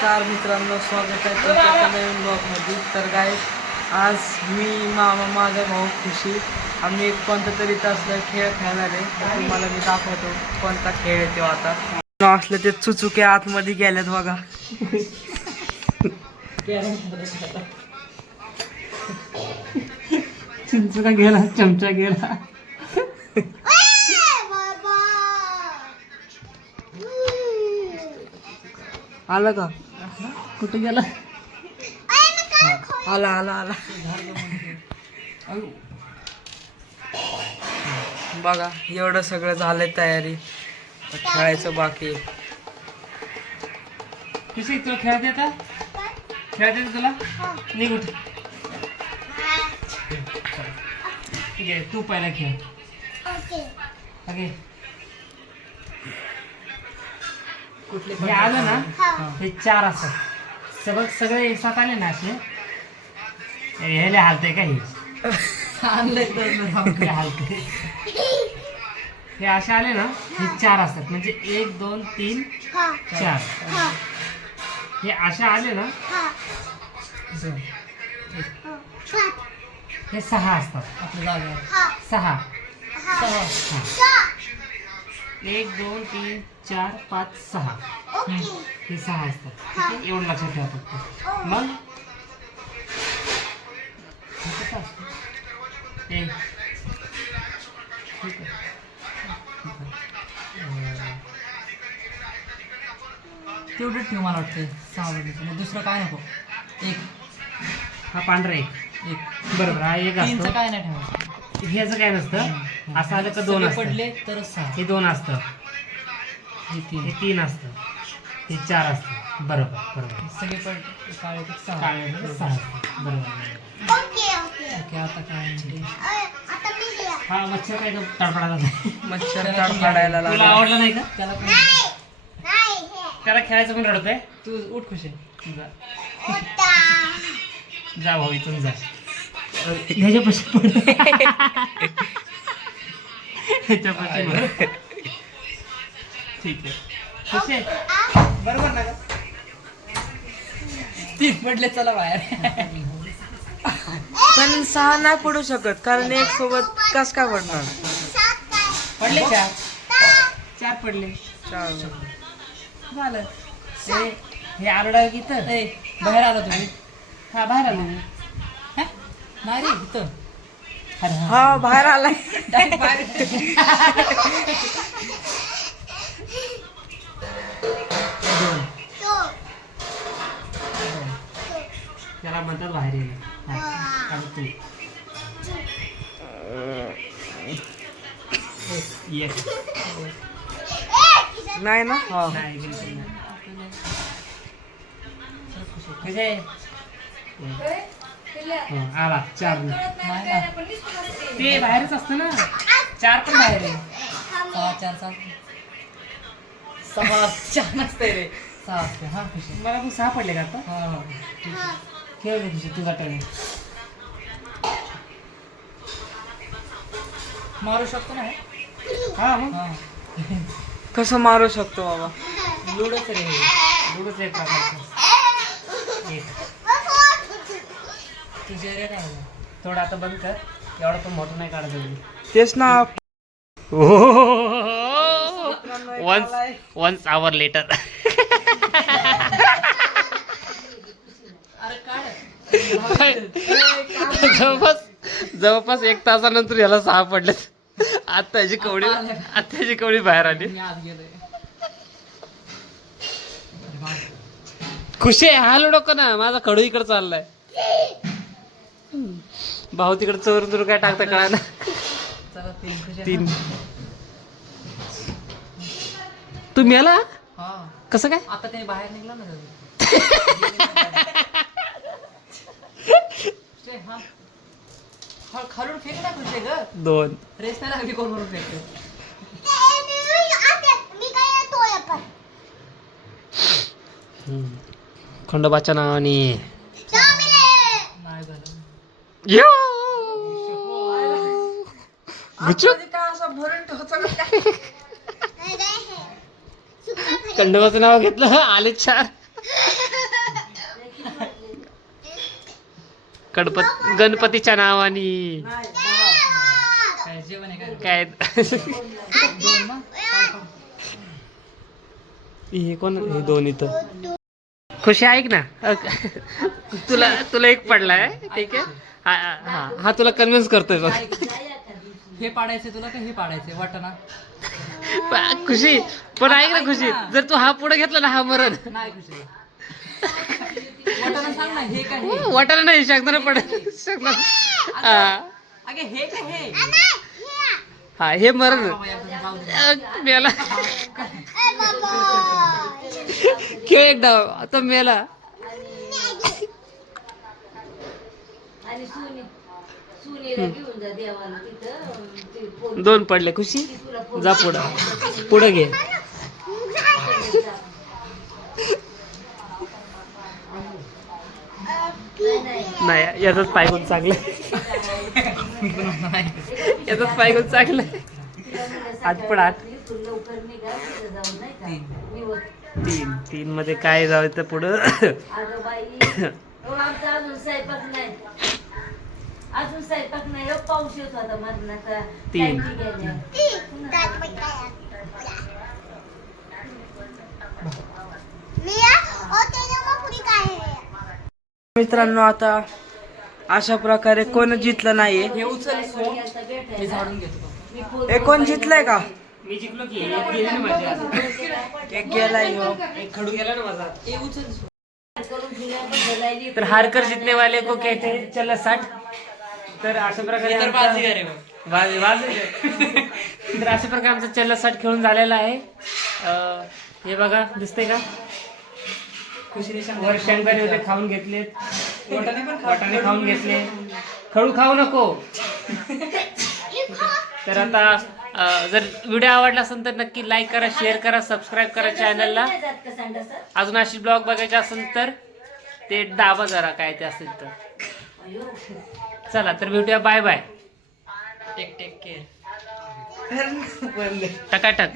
नमस्कार मित्रांनो, स्वागत आहे तुमच्या नवीन ब्लॉगमध्ये. तर गाईस, आज मी मामा माझा भाऊ खुशी आम्ही एक कोणता तरी असला खेळ खेळणार आहे. तर तुम्हाला मी दाखवतो कोणता खेळ आहे तो. आता असलं ते चुचुके आतमध्ये गेल्यात बघा. चिंचुका गेला, चमचा गेला. आला का? कुठे गेला? आला आला आला. बघा एवढं सगळं झालंय तयारी. खेळायचं बाकी. कशी तुला खेळत येतं? खेळत येतं तुला? निघ उठ. ठीक आहे, तू पहिला खेळ. ओके. कुठले हे आलं ना, हे 4 असतात. सगळे एक साथ आले ना असे. ह्याले हालते का? हे हालते. हे असे आले ना, हे 4 असतात. म्हणजे 1 2 3 4. हे असे आले ना, हे 6 असतात. आपल्या जागा 6. 1 2 3 4 5 6. हे 6 असतात. ठीक आहे, एवढं लक्षात ठेवा फक्त. मग हे कसं असतं? हे ठीक आहे. तेवढं ठेव मला वाटतं. 6 वाजता दुसरं काय नको. एक हा पांढरा एक बरोबर. हा एक असतो. काय नाही ठेवायचं. ह्याचं काय नसतं. असं आलं का 2 असतं. पडले तर 6. हे 2 असतं. हे 3. हे 3 असतं. हे 4 असतं. बरोबर बरोबर. सगळे पडले काळे तर 6. काळे 6 असतं. बरोबर. ओके आता काय हा मच्छर काय तो तडफडायला नाही. मच्छर काढायला तुला लागला. आवडला नाही का? त्याला त्याला खेळायचं पण रडतंय. तू उठ खुश आहे. जा भाऊ, इथून जा. ह्याच्यापाशी पड. ह्याच्यापाशी पड. ठीक आहे. खुश आहे? बरोबर ना? 3 पडले, चला बाहेर. पण 6 नाही पडू शकत कारण एक सोबत कस काय पडणार. पडले 4 पडले. झालं. हे आरडा की तर बाहेर आला तुम्ही. हा बाहेर आलो. नाही रे इथं. अरे हा बाहेर आलाय. त्याला म्हणतात बाहेर येणं. तू येस. नाही ना. हा नाही बिलकुल नाही. कसे आहे? आला 4. ते बाहेरच असतं ना. 4 पण बाहेर आहे. 6 नसते रे. 6 असते. हा खुश आहे. मला तू 6 पडले का आता? हा खेळ दे तुझे, तुझा टर्न. मारू शकतो ना. हा मग हा कसं मारू शकतो बाबा. लुडोच रे. एवढंच एक प्रकारचं. एक तुझे रे काय थोडं आता बंद कर. एवढा पण मोठं नाही काढत. तेच ना. once hour later. अरे काय जवळपास 1 तासानंतर याला 6 पडले. आत्ताची कवडी बाहेर आली. मी आत गेलोय. खुशी आहे. हा डोकं ना, माझा खडू इकडे चाललाय. भाऊ तिकडे चोरून काय टाकता कळा ना. चला 3 खुश आहे. 3. तू मेला हा कसं काय? आता त्याने बाहेर निघला ना. हा खालून फेक ना खुश आहे ग. 2. रेस नाही लागली कोण म्हणून फेकतो. खंडोबाच्या नावाने नाही झालं. काय असं भरून ठेवतो का? खंडोबाचं नाव घेतलं, आले 4. गणपतीच्या नावानी काय जेवण आहे काय हे कोण हे दोन इथं खुशी ऐक ना तुला एक पडलाय ठीक आहे हा तुला कन्व्हिन्स करतोय बघ हे पाडायचे तुला का हे पाडायचे वाटाणा खुशी पण ऐक ना खुशी जर तू हा पुढे घेतला ना हा मरण नाही खुशी वाटाणा सांग ना हे का हे वाटायला नाही शकणार पडेल शकणार अगे हे का हे हा हे मरण मेला खेळ एक डाव आता मेला दोन पडले खुशी जा पुढे घे नाही याचाच पायगुण चांगलं याचाच पायगुण चांगलं आज पण आठ तीन मध्ये काय जायचं पुढं अजून स्वयंपाक नाही पाऊस येत होता मरणाचा तीन मित्रांनो आता अशा प्रकारे कोण जिंकलं नाहीये हे मी झाडून घेतो हे कोण जिंकलंय का मी जिंकलो की एक गेली ना माझी एक गेलाय हो एक खडू गेला ना माझा करून दिल्या तर हारकर जितने वाले को कहते हैं चल 60 तर अशा प्रकारे तर बाजीगर आहे तर अशा प्रकारे आमचा चल्ला 60 खेळून झालेला आहे हे बघा दिसतंय का वर शंकरी होते खाऊन घेतलेत वाटाणे खाऊन घेतले खडू खाऊ नको तर आता जर व्हिडिओ आवडला असेल तर नक्की लाईक करा शेअर करा सबस्क्राईब करा चॅनलला अजून अशी ब्लॉग बघायचे असेल तर ते दाबा जरा काय ते असेल तर चला तर भेटूया बाय बाय टेक केअर टकाटक